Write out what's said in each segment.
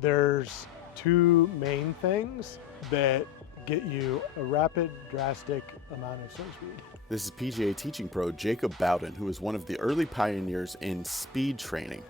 There's two main things that get you a rapid, drastic amount of swing speed. This is PGA teaching pro Jaacob Bowden, who is one of the early pioneers in speed training.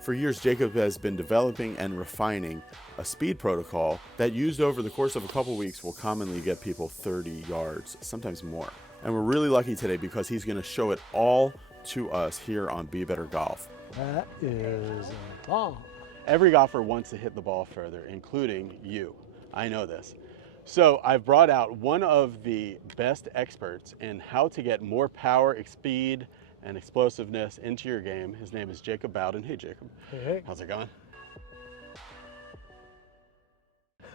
For years, Jaacob has been developing and refining a speed protocol that, used over the course of a couple weeks, will commonly get people 30 yards, sometimes more. And we're really lucky today because he's going to show it all to us here on Be Better Golf. That is a bomb. Every golfer wants to hit the ball further, including you. I know this. So I've brought out one of the best experts in how to get more power, speed, and explosiveness into your game. His name is Jaacob Bowden. Hey, Jaacob. Hey. How's it going?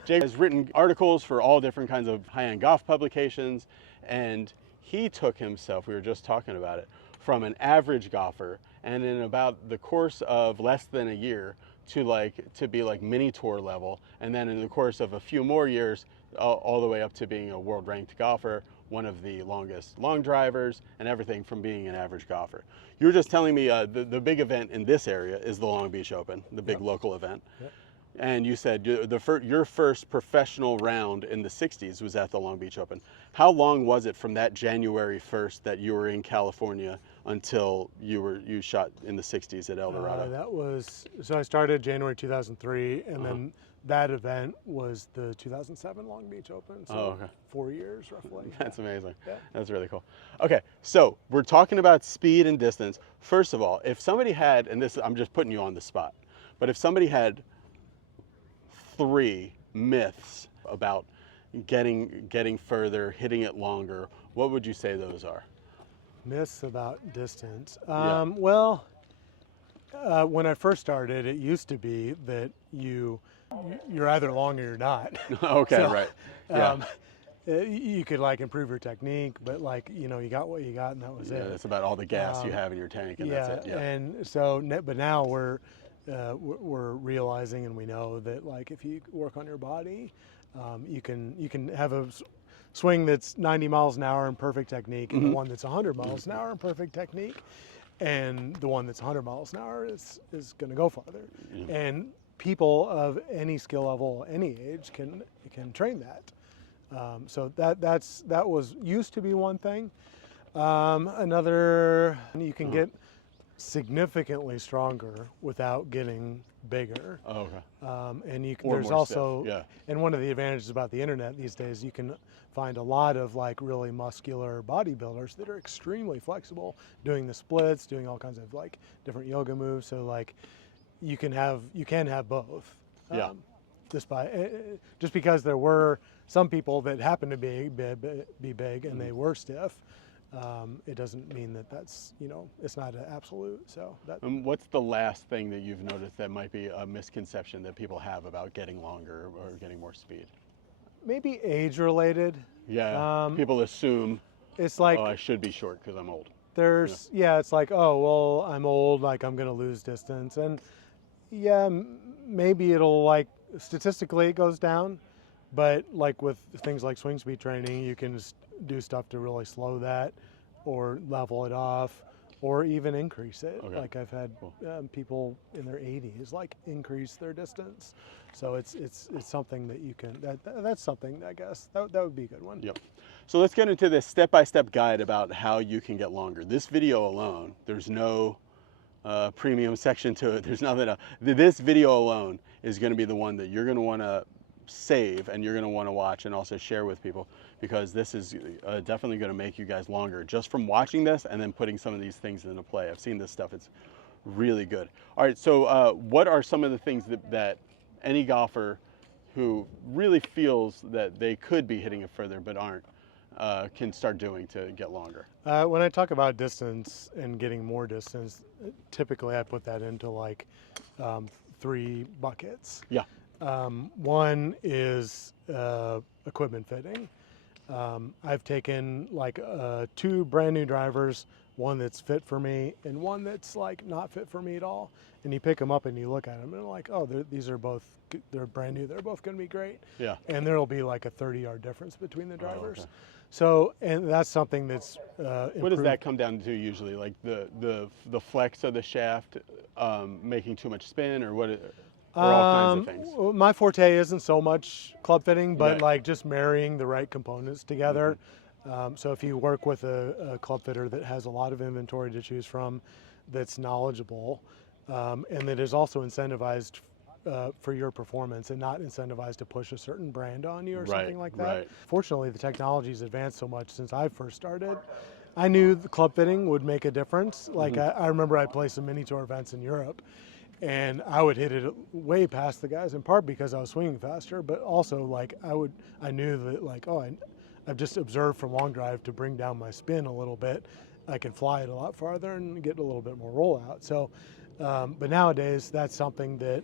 Jaacob has written articles for all different kinds of high-end golf publications, and he took himself, we were just talking about it, from an average golfer, and in about the course of less than a year to be like mini tour level, and then in the course of a few more years, all the way up to being a world ranked golfer, one of the longest long drivers, and everything from being an average golfer. You were just telling me the big event in this area is the Long Beach Open, the big local event. Yep. And you said your first professional round in the 60s was at the Long Beach Open. How long was it from that January 1st that you were in California until you shot in the 60s at El Dorado? So I started January 2003, and then that event was the 2007 Long Beach Open, so 4 years roughly. That's amazing. Yeah. That's really cool. Okay, so we're talking about speed and distance. First of all, if somebody had, and this, I'm just putting you on the spot, but if somebody had 3 myths about getting further, hitting it longer, what would you say those are? Myths about distance. Yeah. Well, when I first started, it used to be that you're either long or you're not. Okay, so, right. Yeah. You could like improve your technique, but like, you got what you got and that was it. That's about all the gas you have in your tank, and that's it. Yeah. And so, but now we're realizing, and we know that like if you work on your body, you can have a swing that's 90 miles an hour in perfect technique, and the one that's 100 miles an hour in perfect technique, and the one that's 100 miles an hour is going to go farther. And people of any skill level, any age can train that. So that was used to be one thing. Another, you can get significantly stronger without getting bigger. And there's also, and one of the advantages about the internet these days, you can find a lot of like really muscular bodybuilders that are extremely flexible, doing the splits, doing all kinds of like different yoga moves. So like you can have both. Just because there were some people that happened to be big and they were stiff, it doesn't mean that that's, it's not an absolute. So what's the last thing that you've noticed that might be a misconception that people have about getting longer or getting more speed? Maybe age related. Yeah. People assume it's like, I should be short because I'm old. There's it's like, oh well, I'm old, like I'm gonna lose distance, and maybe it'll like statistically it goes down, but like with things like swing speed training, you can do stuff to really slow that or level it off or even increase it. Like I've had people in their 80s like increase their distance. So it's something that you can, that's something, I guess that would be a good one. Yep. So let's get into this step-by-step guide about how you can get longer. This video alone, there's no premium section to it. There's nothing else. This video alone is going to be the one that you're going to want to save and you're going to want to watch and also share with people, because this is definitely going to make you guys longer just from watching this and then putting some of these things into play. I've seen this stuff. It's really good. All right. So what are some of the things that any golfer who really feels that they could be hitting it further but aren't can start doing to get longer? When I talk about distance and getting more distance, typically I put that into like 3 buckets. Yeah. One is equipment fitting. I've taken like 2 brand new drivers, one that's fit for me and one that's like not fit for me at all. And you pick them up and you look at them and like, oh, these are both, they're brand new. They're both going to be great. Yeah. And there'll be like a 30-yard difference between the drivers. Oh, okay. So, and that's something that's what does that come down to usually? Like the flex of the shaft making too much spin, or what? or all kinds of things? My forte isn't so much club fitting, but Right. like just marrying the right components together. So if you work with a club fitter that has a lot of inventory to choose from, that's knowledgeable, and that is also incentivized for your performance and not incentivized to push a certain brand on you or Right, something like that. right. Fortunately, the technology's advanced so much since I first started. I knew the club fitting would make a difference. Like I remember I played some mini tour events in Europe, and I would hit it way past the guys, in part because I was swinging faster, but also like I knew that like, I've just observed from long drive to bring down my spin a little bit. I can fly it a lot farther and get a little bit more rollout. So, but nowadays that's something that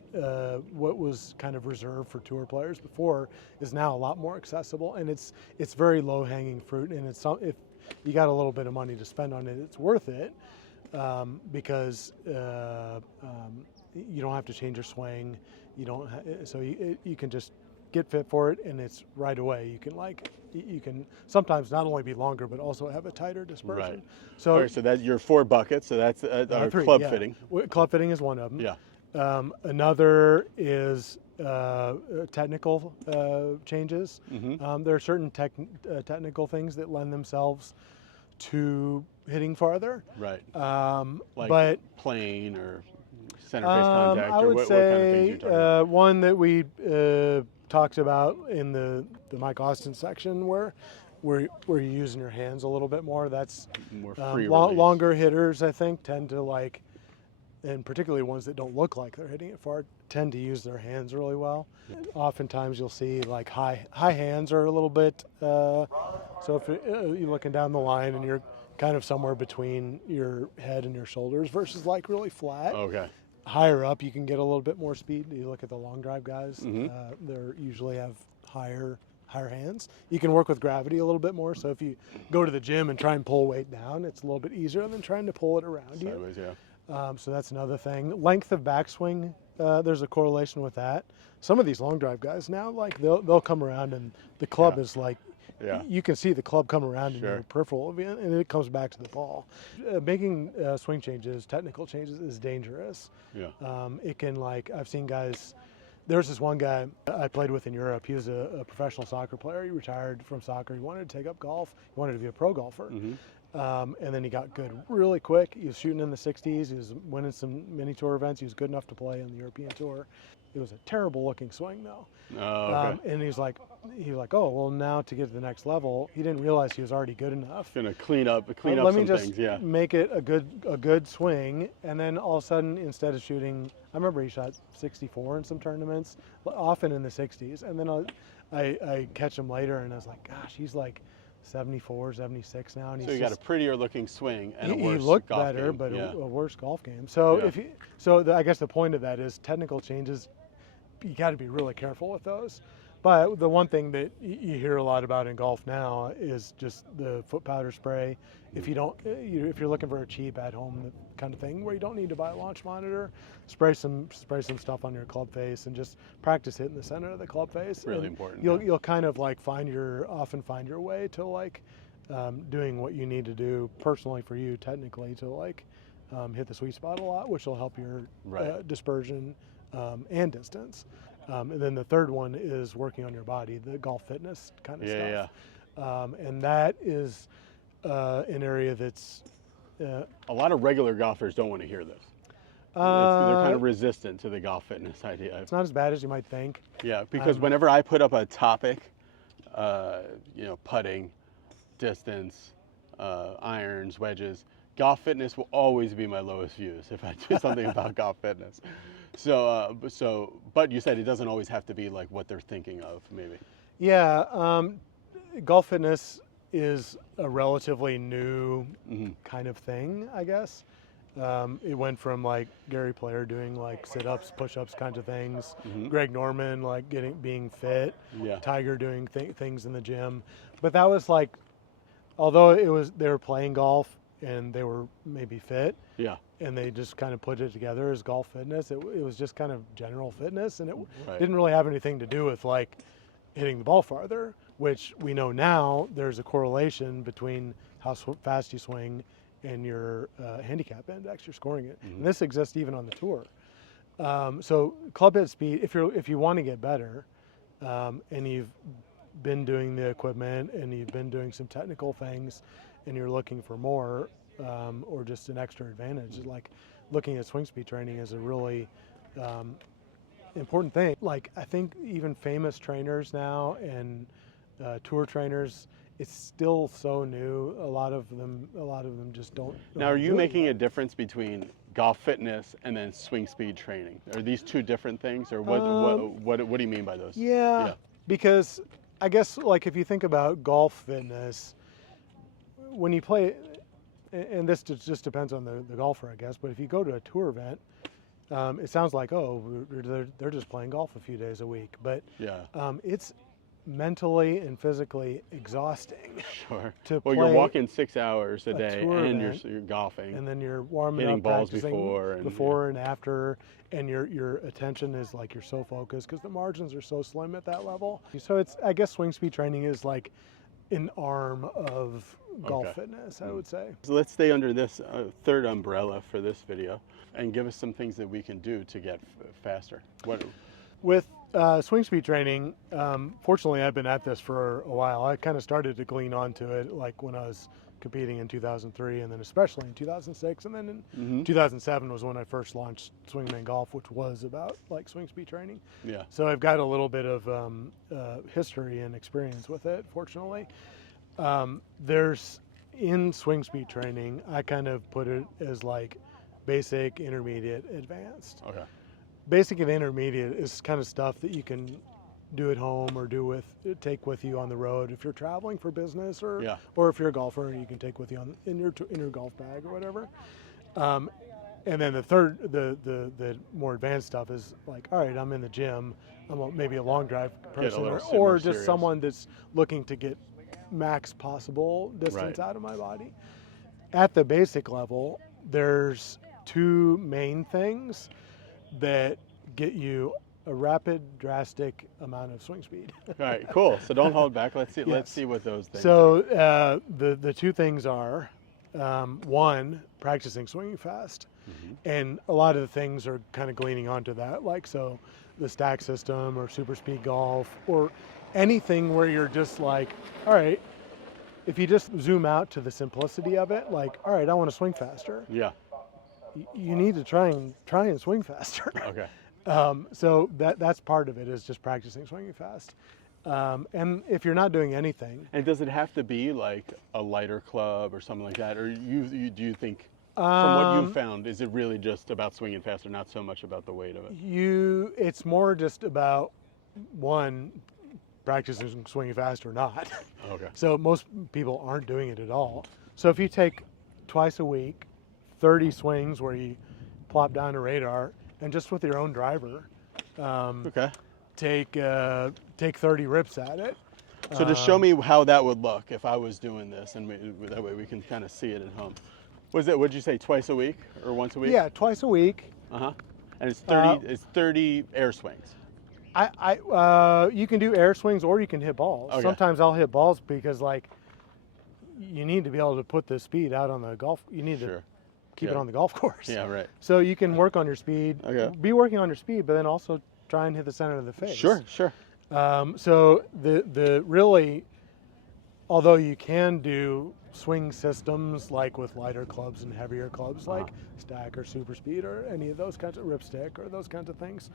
what was kind of reserved for tour players before is now a lot more accessible, and it's very low hanging fruit, and if you got a little bit of money to spend on it, it's worth it, because you don't have to change your swing. You don't, so you can just get fit for it, and it's right away. You can sometimes not only be longer, but also have a tighter dispersion. Right. So, All right, so that's your 4 buckets. So that's our three, club yeah. fitting. Club fitting is one of them. Yeah. Another is technical changes. There are certain technical things that lend themselves to hitting farther. Right. Like But plane or center face contact, I or would what kind of things say you're talking about? one that we talked about in the Mike Austin section where you're using your hands a little bit more. That's More free release. longer hitters, I think, tend to like, and particularly ones that don't look like they're hitting it far, tend to use their hands really well. Oftentimes you'll see like high hands are a little bit, so if you're looking down the line and you're kind of somewhere between your head and your shoulders versus like really flat. Okay. Higher up, you can get a little bit more speed. You look at the long drive guys; they usually have higher hands. You can work with gravity a little bit more. So if you go to the gym and try and pull weight down, it's a little bit easier than trying to pull it around Sideways, you. yeah. So that's another thing. Length of backswing, there's a correlation with that. Some of these long drive guys now, like they'll come around and the club is like, Yeah. you can see the club come around in Sure. your peripheral view, and it comes back to the ball. Making swing changes, technical changes, is dangerous. Yeah. It can, like, I've seen guys. There's this one guy I played with in Europe. He was a professional soccer player. He retired from soccer. He wanted to take up golf. He wanted to be a pro golfer. And then he got good really quick. He was shooting in the 60s. He was winning some mini tour events. He was good enough to play on the European tour. It was a terrible looking swing though. Oh, okay. And he was like, oh, well, now to get to the next level, he didn't realize he was already good enough. Gonna clean up Let some me just things, yeah. make it a good swing, and then all of a sudden, instead of shooting, I remember he shot 64 in some tournaments, often in the 60s, and then I catch him later, and I was like, gosh, he's like 74, 76 now, and So he's you got a prettier looking swing and a worse he looked golf better, game. but Yeah. a worse golf game. So Yeah. I guess the point of that is technical changes. You got to be really careful with those. But the one thing that you hear a lot about in golf now is just the foot powder spray. If if you're looking for a cheap at-home kind of thing where you don't need to buy a launch monitor, spray some stuff on your club face and just practice hitting the center of the club face. Really and important, You'll kind of like often find your way to like doing what you need to do personally for you, technically, to like hit the sweet spot a lot, which will help your dispersion and distance. And then the third one is working on your body, the golf fitness kind of stuff. And that is an area that's... a lot of regular golfers don't want to hear this. They're kind of resistant to the golf fitness idea. It's not as bad as you might think. Yeah, because whenever I put up a topic, putting, distance, irons, wedges, golf fitness will always be my lowest views if I do something about golf fitness. But you said it doesn't always have to be like what they're thinking of, maybe. Yeah, golf fitness is a relatively new kind of thing, I guess. It went from like Gary Player doing like sit-ups, push-ups kinds of things, Greg Norman like being fit, Tiger doing things in the gym. But that was like, although they were playing golf and they were maybe fit, and they just kind of put it together as golf fitness. It was just kind of general fitness, and it didn't really have anything to do with like hitting the ball farther, which we know now there's a correlation between how fast you swing and your handicap index, your scoring it. And this exists even on the tour. So club head speed, if you want to get better, and you've been doing the equipment and you've been doing some technical things, and you're looking for more, or just an extra advantage, like looking at swing speed training is a really important thing. Like I think even famous trainers now and tour trainers, it's still so new. A lot of them just don't. Now, are you making a difference between golf fitness and then swing speed training? Are these two different things, or what do you mean by those? Yeah, because I guess like if you think about golf fitness, when you play, and this just depends on the golfer, I guess, but if you go to a tour event, it sounds like, oh, they're just playing golf a few days a week, but it's mentally and physically exhausting. Sure. To well, play you're walking 6 hours a day, and event, you're golfing, and then you're warming hitting up, balls practicing before and after, and your attention is like you're so focused because the margins are so slim at that level. So it's, I guess swing speed training is like an arm of golf fitness, I would say. So let's stay under this third umbrella for this video and give us some things that we can do to get faster. With swing speed training, fortunately I've been at this for a while. I kind of started to glean onto it like when I was competing in 2003, and then especially in 2006, and then in 2007 was when I first launched Swingman Golf, which was about like swing speed training. Yeah. So I've got a little bit of history and experience with it, fortunately. There's, in swing speed training, I kind of put it as like basic, intermediate, advanced. Okay. Basic and intermediate is kind of stuff that you can do at home or take with you on the road if you're traveling for business, or if you're a golfer, you can take with you in your golf bag or whatever. And then the third, the more advanced stuff is like, all right, I'm in the gym, I'm maybe a long drive person, or just someone that's looking to get max possible distance out of my body. At the basic level, there's two main things that get you a rapid, drastic amount of swing speed. All right, cool. So don't hold back. Let's see. Yes. Let's see what those things. So the two things are, one, practicing swinging fast, and a lot of the things are kind of gleaning onto that. Like so, the stack system or super speed golf or anything where you're just like, all right. If you just zoom out to the simplicity of it, like, all right, I want to swing faster. Yeah. You need to try and swing faster. Okay. So that's part of it, is just practicing swinging fast. And if you're not doing anything. And does it have to be like a lighter club or something like that? Or do you think, from what you've found, is it really just about swinging faster, not so much about the weight of it? It's more just about, one, practicing swinging fast or not. Okay. So most people aren't doing it at all. So if you take twice a week, 30 swings where you plop down a radar, and just with your own driver, take 30 rips at it. So just show me how that would look if I was doing this, and that way we can kind of see it at home. Would you say twice a week or once a week? Yeah, twice a week. And it's 30. It's 30 air swings. You can do air swings or you can hit balls. Okay. Sometimes I'll hit balls because like you need to be able to put the speed out on the golf. You need to keep it on the golf course. Yeah, right. So you can work on your speed. Okay. Be working on your speed, but then also try and hit the center of the face. Sure. So the really, although you can do swing systems like with lighter clubs and heavier clubs like stack or super speed or any of those kinds of ripstick or those kinds of things,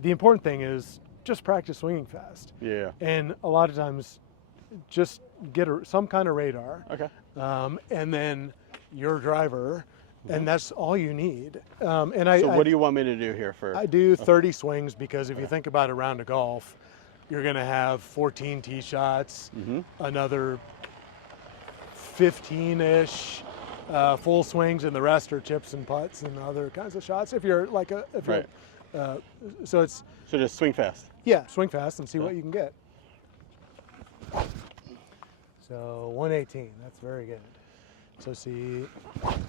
the important thing is just practice swinging fast. Yeah. And a lot of times just get some kind of radar. Okay. And then your driver, and that's all you need. So what do you want me to do here for? I do 30 swings because if you think about a round of golf, you're going to have 14 tee shots, another 15-ish full swings, and the rest are chips and putts and other kinds of shots. If you're like so just swing fast. Yeah, swing fast and see what you can get. So 118, that's very good. So see,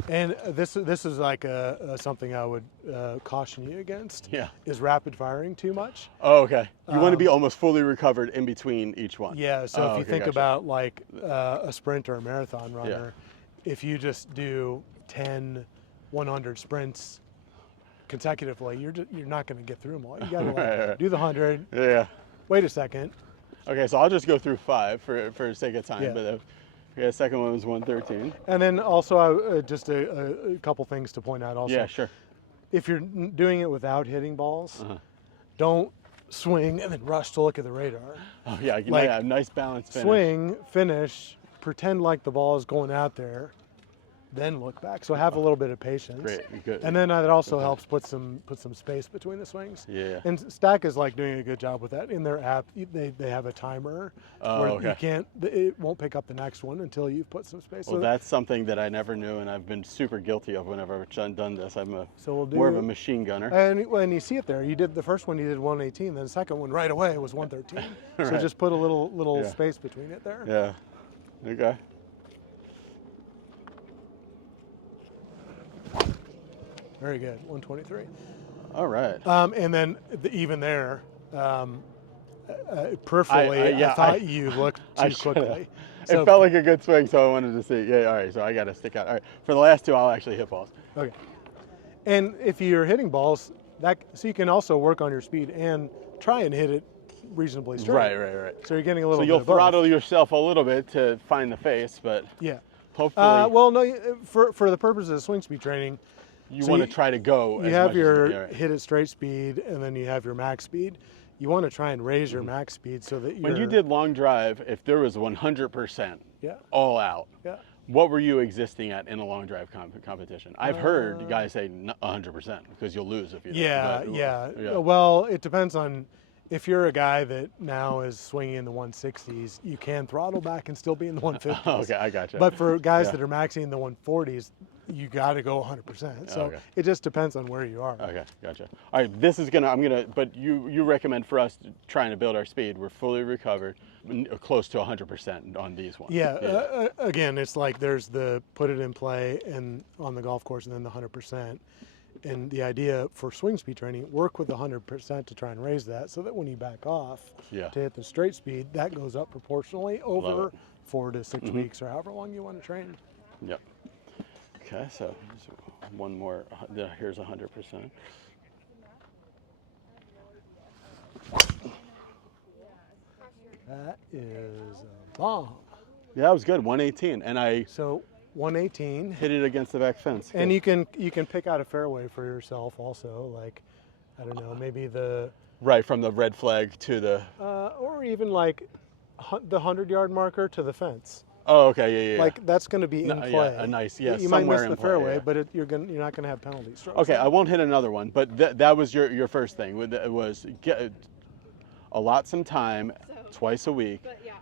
and this is like something I would caution you against. Yeah. Is rapid firing too much. Oh, okay. You want to be almost fully recovered in between each one. Yeah. So if you think about like a sprint or a marathon runner, if you just do 10 100 sprints consecutively, you're not going to get through them all. You got to like Right. do the 100. Yeah. Wait a second. Okay, so I'll just go through 5 for sake of time. Yeah. But the second one was 113. And then also just a couple things to point out. Also, Yeah, sure. if you're doing it without hitting balls, don't swing and then rush to look at the radar. Oh yeah, Like, yeah, nice balance finish. Swing, finish, pretend like the ball is going out there, then look back. So have a little bit of patience. Great, good. And then that also helps put some space between the swings. Yeah. And Stack is like doing a good job with that. In their app, they have a timer where okay. you can't, it won't pick up the next one until you've put some space. Well, so that's something that I never knew, and I've been super guilty of whenever I've done this. I'm we'll do, more of a machine gunner. And when you see it there, you did the first one, you did 118, then the second one right away was 113. So Right. just put a little space between it there. Yeah. Okay. Very good, 123. All right. And then even there, peripherally, I thought you looked too quickly. So, it felt like a good swing, so I wanted to see. Yeah, all right, so I got to stick out. All right, for the last 2, I'll actually hit balls. Okay. And if you're hitting balls, so you can also work on your speed and try and hit it reasonably straight. Right. So you're getting a little So bit you'll of both. throttle yourself a little bit to find the face, but Yeah. hopefully Well, no, for the purposes of swing speed training, you want to try to go you as have much your as you can. hit it straight speed, and then you have your max speed. You want to try and raise your max speed so that When you did long drive, if there was 100% all out, what were you existing at in a long drive competition? I've heard guys say 100% because you'll lose if you don't. Yeah. Well, it depends on if you're a guy that now is swinging in the 160s, you can throttle back and still be in the 150s. Okay, I gotcha. But for guys that are maxing in the 140s, you got to go 100%. So it just depends on where you are. Okay, gotcha. All right, this is but you recommend for us trying to build our speed, we're fully recovered, close to 100% on these ones. Yeah, again, it's like there's the put it in play and on the golf course and then the 100%. And the idea for swing speed training, work with the 100% to try and raise that so that when you back off to hit the straight speed, that goes up proportionally over 4 to 6 weeks or however long you want to train. Yep. Okay, so one more. Here's 100%. That is a bomb. Yeah, that was good. 118, and so 118 hit it against the back fence. And you can pick out a fairway for yourself also, like I don't know, maybe the from the red flag to the or even like the 100-yard marker to the fence. Oh, okay, yeah. Like that's going to be in play. Yeah, a nice, you might miss the play, fairway, but you're not going to have penalty strokes. Okay, I won't hit another one, but that was your first thing. It was allot some time twice a week,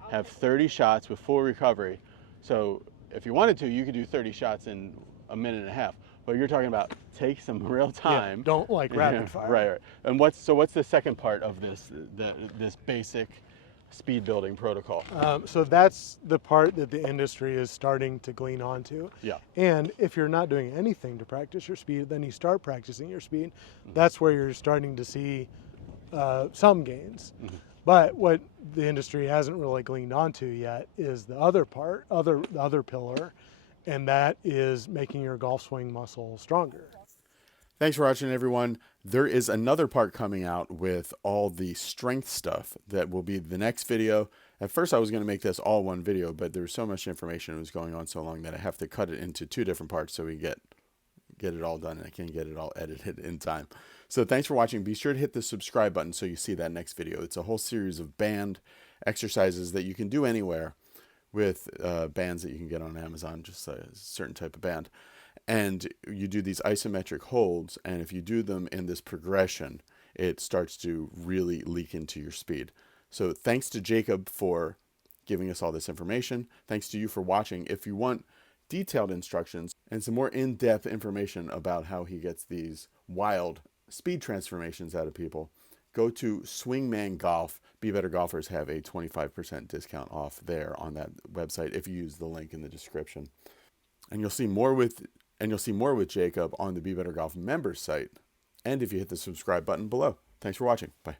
have 30 shots with full recovery. So if you wanted to, you could do 30 shots in a minute and a half. But you're talking about take some real time. Yeah, don't like rapid fire. Right. And what's the second part of this basic speed building protocol? So that's the part that the industry is starting to glean onto. Yeah. And if you're not doing anything to practice your speed, then you start practicing your speed. That's where you're starting to see some gains. But what the industry hasn't really gleaned onto yet is the other part, the other pillar, and that is making your golf swing muscle stronger. Thanks for watching, everyone. There is another part coming out with all the strength stuff that will be the next video. At first I was going to make this all one video, but there was so much information that was going on so long that I have to cut it into 2 different parts so we get it all done and I can get it all edited in time. So thanks for watching. Be sure to hit the subscribe button so you see that next video. It's a whole series of band exercises that you can do anywhere with bands that you can get on Amazon, just a certain type of band. And you do these isometric holds, and if you do them in this progression, it starts to really leak into your speed. So thanks to Jacob for giving us all this information. Thanks to you for watching. If you want detailed instructions and some more in-depth information about how he gets these wild speed transformations out of people, go to Swingman Golf. Be Better Golfers have a 25% discount off there on that website if you use the link in the description. And you'll see more with Jacob on the Be Better Golf members site, and if you hit the subscribe button below. Thanks for watching. Bye.